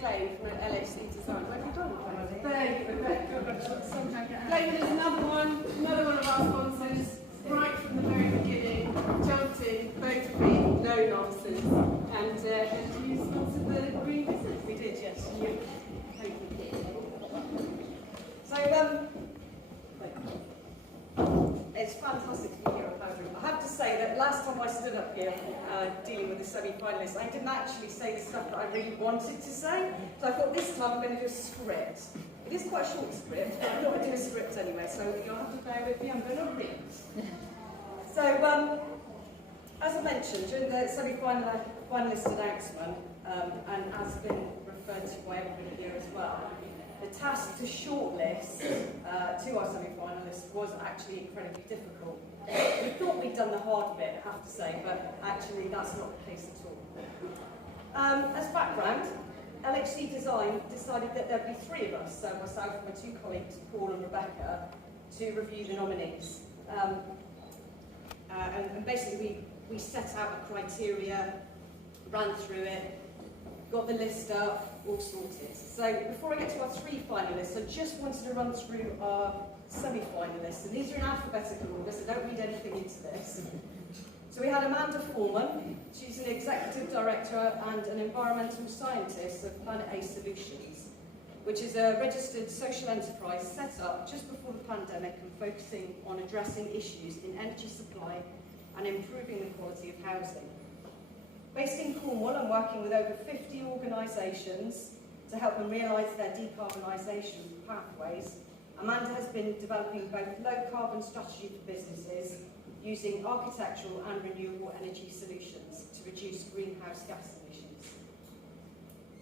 Elaine from LHC Design. Where have you gone? There you go. Elaine is another one of our sponsors, right from the very beginning, jumped in, both feet, no nonsense, and you sponsored the green business. We did, yes. Thank you. So, it's fantastic to be here at Foundry. I have to say that last time I stood up here dealing with the semi-finalists, I didn't actually say the stuff that I really wanted to say. So I thought this time I'm going to do a script. It is quite a short script, but I thought I'd do a script anyway, so you'll have to bear with me, I'm going to read. So, as I mentioned, during the semi-finalist announcement, and as been referred to by everybody here as well, the task to shortlist to our semi-finalists was actually incredibly difficult. We thought we'd done the hard bit, I have to say, but actually that's not the case at all. As background, LHC Design decided that there'd be three of us, so myself and my two colleagues, Paul and Rebecca, to review the nominees. And basically we set out a criteria, ran through it, got the list up, all sorted. So before I get to our three finalists, I just wanted to run through our semi-finalists. And these are in alphabetical order, so don't read anything into this. So we had Amanda Foreman. She's an executive director and an environmental scientist of Planet A Solutions, which is a registered social enterprise set up just before the pandemic and focusing on addressing issues in energy supply and improving the quality of housing. Based in Cornwall and working with over 50 organisations to help them realise their decarbonisation pathways, Amanda has been developing both low-carbon strategy for businesses using architectural and renewable energy solutions to reduce greenhouse gas emissions.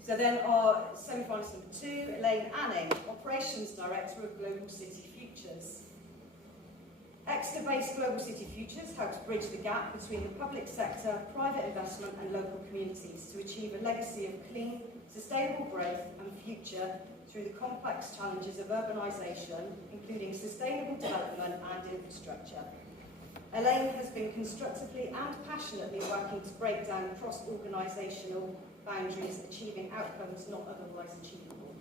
So then our semi-finalist number two, Elaine Anning, Operations Director of Global City Futures. Exeter-based Global City Futures helps bridge the gap between the public sector, private investment and local communities to achieve a legacy of clean, sustainable growth and future through the complex challenges of urbanisation, including sustainable development and infrastructure. Elaine has been constructively and passionately working to break down cross-organisational boundaries, achieving outcomes not otherwise achievable.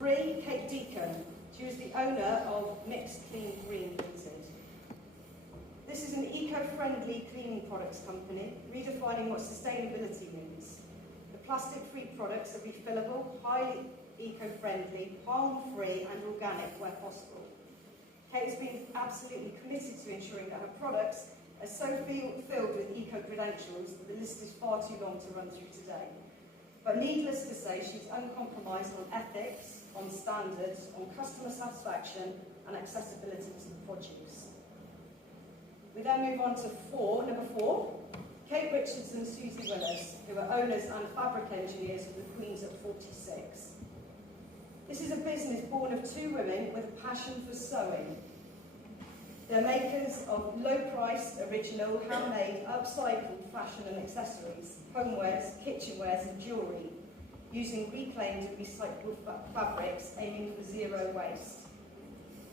3, Kate Deacon. She was the owner of Mixed Clean Green Limited. This is an eco-friendly cleaning products company, redefining what sustainability means. The plastic-free products are refillable, highly eco-friendly, harm-free and organic where possible. Kate has been absolutely committed to ensuring that her products are so filled with eco-credentials that the list is far too long to run through today. But needless to say, she's uncompromised on ethics, on standards, on customer satisfaction and accessibility to the produce. We then move on to number 4, Kate Richards and Susie Willis, who are owners and fabric engineers of the Queens at 46. This is a business born of 2 women with a passion for sewing. They're makers of low-priced, original, handmade, upcycled fashion and accessories, homewares, kitchenwares and jewellery, using reclaimed and recycled fabrics, aiming for zero waste.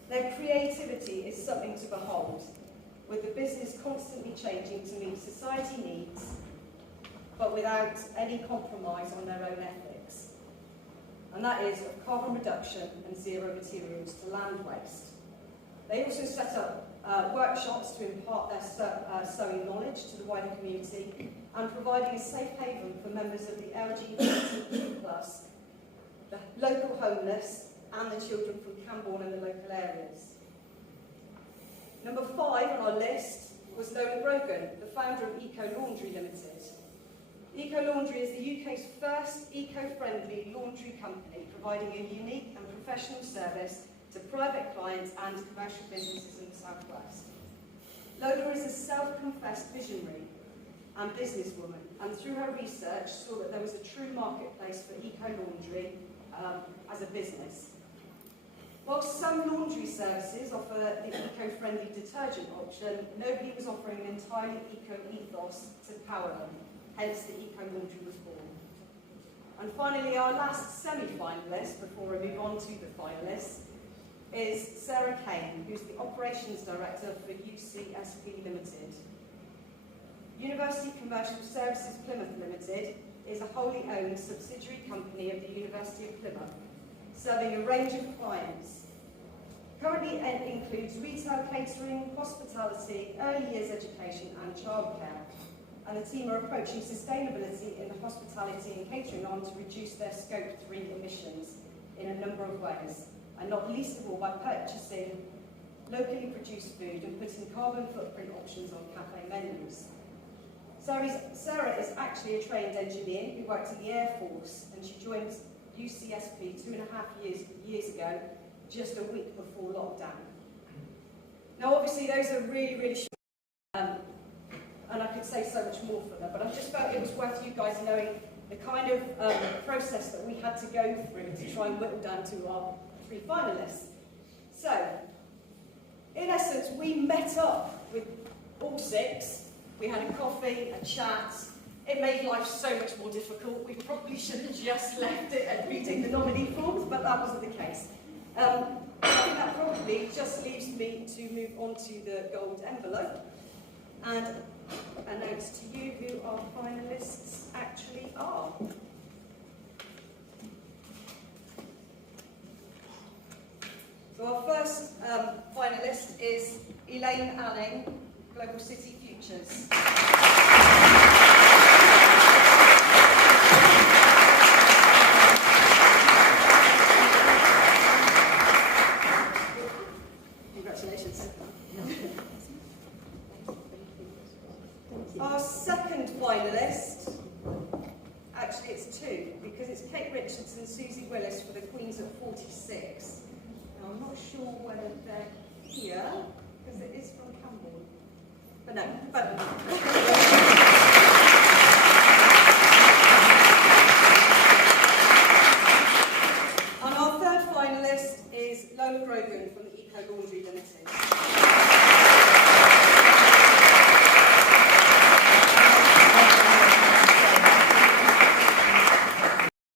Their creativity is something to behold, with the business constantly changing to meet society needs, but without any compromise on their own ethics. And that is of carbon reduction and zero materials to land waste. They also set up workshops to impart their sewing knowledge to the wider community and providing a safe haven for members of the LGBTQ+, the local homeless and the children from Cambourne and the local areas. Number 5 on our list was Lola Grogan, the founder of Eco Laundry Limited. Eco Laundry is the UK's first eco-friendly laundry company, providing a unique and professional service to private clients and commercial businesses in the southwest. Lola is a self-confessed visionary and businesswoman, and through her research saw that there was a true marketplace for eco-laundry as a business. While some laundry services offer the eco-friendly detergent option, nobody was offering an entirely eco-ethos to power them, hence the eco-laundry was born. And finally, our last semi-finalist, before we move on to the finalists, is Sarah Kane, who's the Operations Director for UCSP Limited. University Commercial Services Plymouth Limited is a wholly owned subsidiary company of the University of Plymouth, serving a range of clients. Currently it includes retail catering, hospitality, early years education and childcare. And the team are approaching sustainability in the hospitality and catering on to reduce their Scope 3 emissions in a number of ways, and not least of all by purchasing locally produced food and putting carbon footprint options on cafe menus. Sarah is actually a trained engineer who worked in the Air Force, and she joined UCSP 2.5 years ago, just a week before lockdown. Now obviously those are really short, and I could say so much more for them, but I just felt it was worth you guys knowing the kind of process that we had to go through to try and whittle down to our 3 finalists. So, in essence, we met up with all 6. We had a coffee, a chat. It made life so much more difficult. We probably should have just left it at reading the nominee forms, but that wasn't the case. I think that probably just leaves me to move on to the gold envelope and announce to you who our finalists actually are. So our first finalist is Elaine, Global City Futures. Congratulations. Our second finalist, actually it's 2, because it's Kate Richards and Susie Willis for the Queens at 46. Now I'm not sure whether they're here, because it is from Camborne. But no, and our third finalist is Lola Grogan from the Eco Laundry Limited.